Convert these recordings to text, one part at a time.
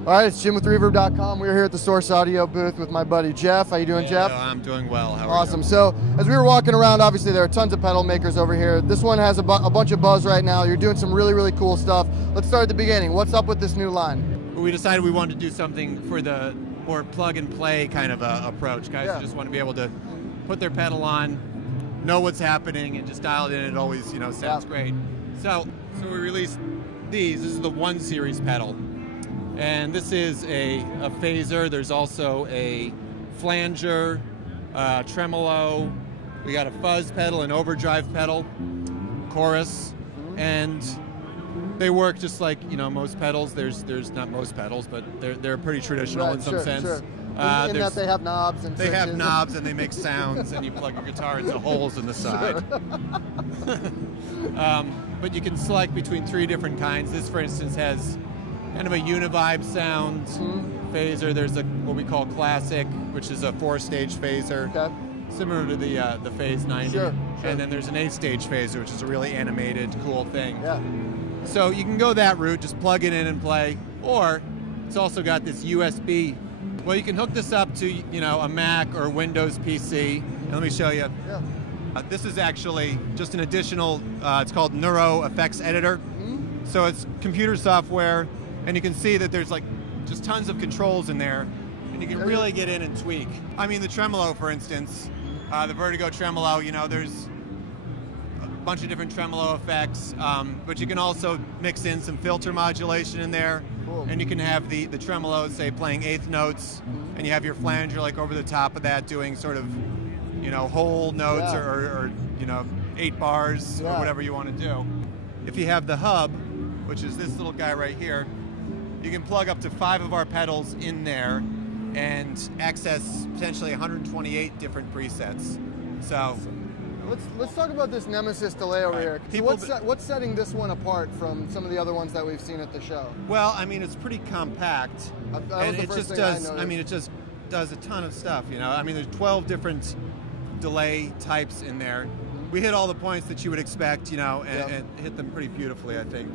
All right, it's Jim with Reverb.com. We're here at the Source Audio booth with my buddy Jeff. How you doing, Jeff? I'm doing well. How are awesome. you? So, as we were walking around, obviously there are tons of pedal makers over here. This one has a bunch of buzz right now. You're doing some really, really cool stuff. Let's start at the beginning. What's up with this new line? We decided we wanted to do something for the more plug-and-play kind of approach. Guys who just want to be able to put their pedal on, know what's happening, and just dial it in. It always, sounds great. So we released these. This is the 1 series pedal. And this is a phaser. There's also a flanger, tremolo. We got a fuzz pedal, an overdrive pedal, chorus, and they work just like most pedals. There's not most pedals, but they're pretty traditional in some sense. Sure. In that they have knobs and they have knobs and they make sounds, and you plug your guitar into holes in the side. But you can select between 3 different kinds. This, for instance, has kind of a univibe sound phaser. There's what we call classic, which is a 4-stage phaser, similar to the Phase 90. Sure. And then there's an 8-stage phaser, which is a really animated, cool thing. Yeah. So you can go that route, just plug it in and play, or it's also got this USB. Well, you can hook this up to a Mac or Windows PC. And let me show you. Yeah. This is actually just an additional. It's called Neuro Effects Editor. So it's computer software. And you can see that there's just tons of controls in there, and you can really get in and tweak. I mean, the tremolo, for instance, the Vertigo tremolo, there's a bunch of different tremolo effects, but you can also mix in some filter modulation in there, and you can have the tremolo, say, playing 8th notes, and you have your flanger over the top of that doing sort of, whole notes or 8 bars or whatever you want to do. If you have the hub, which is this little guy right here, you can plug up to 5 of our pedals in there and access potentially 128 different presets. So let's talk about this Nemesis delay over here. So what's setting this one apart from some of the other ones that we've seen at the show? Well, I mean, it's pretty compact, and it just does. I mean, it just does a ton of stuff. I mean, there's 12 different delay types in there. We hit all the points that you would expect, and hit them pretty beautifully, I think.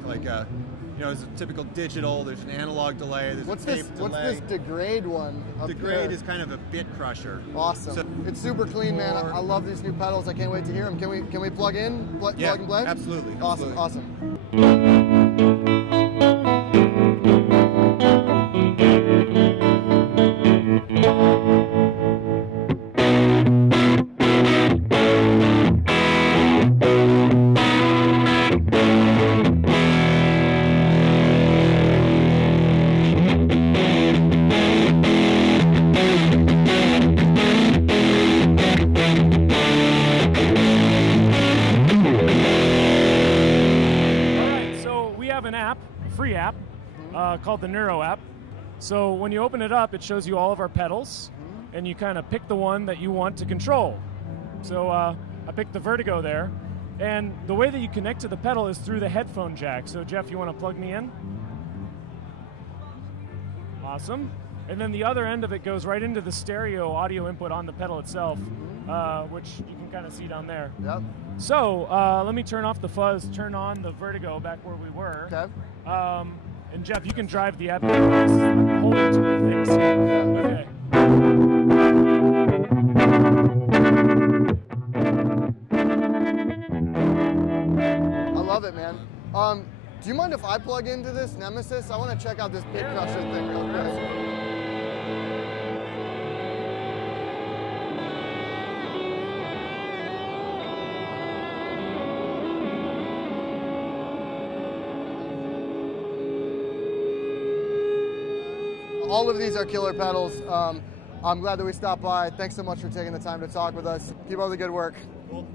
There's a typical digital, there's an analog delay, there's a tape delay. What's this degrade one up Degrade is kind of a bit crusher. Awesome. So it's super clean, man. I love these new pedals. I can't wait to hear them. Can we plug in? Plug and play? Absolutely. Awesome. Absolutely. Awesome. Free app called the Neuro app. So when you open it up, it shows you all of our pedals, and you kind of pick the one that you want to control. So I picked the Vertigo there, and the way that you connect to the pedal is through the headphone jack. So Jeff, you want to plug me in? Awesome. And then the other end of it goes right into the stereo audio input on the pedal itself, which you can kind of see down there. Yep. So let me turn off the fuzz, turn on the Vertigo back where we were. Okay. And Jeff, you can drive the app. Hold it to the things. Okay. I love it, man. Do you mind if I plug into this Nemesis? I want to check out this Big Crusher thing real quick. All of these are killer pedals. I'm glad that we stopped by. Thanks so much for taking the time to talk with us. Keep up the good work. Cool.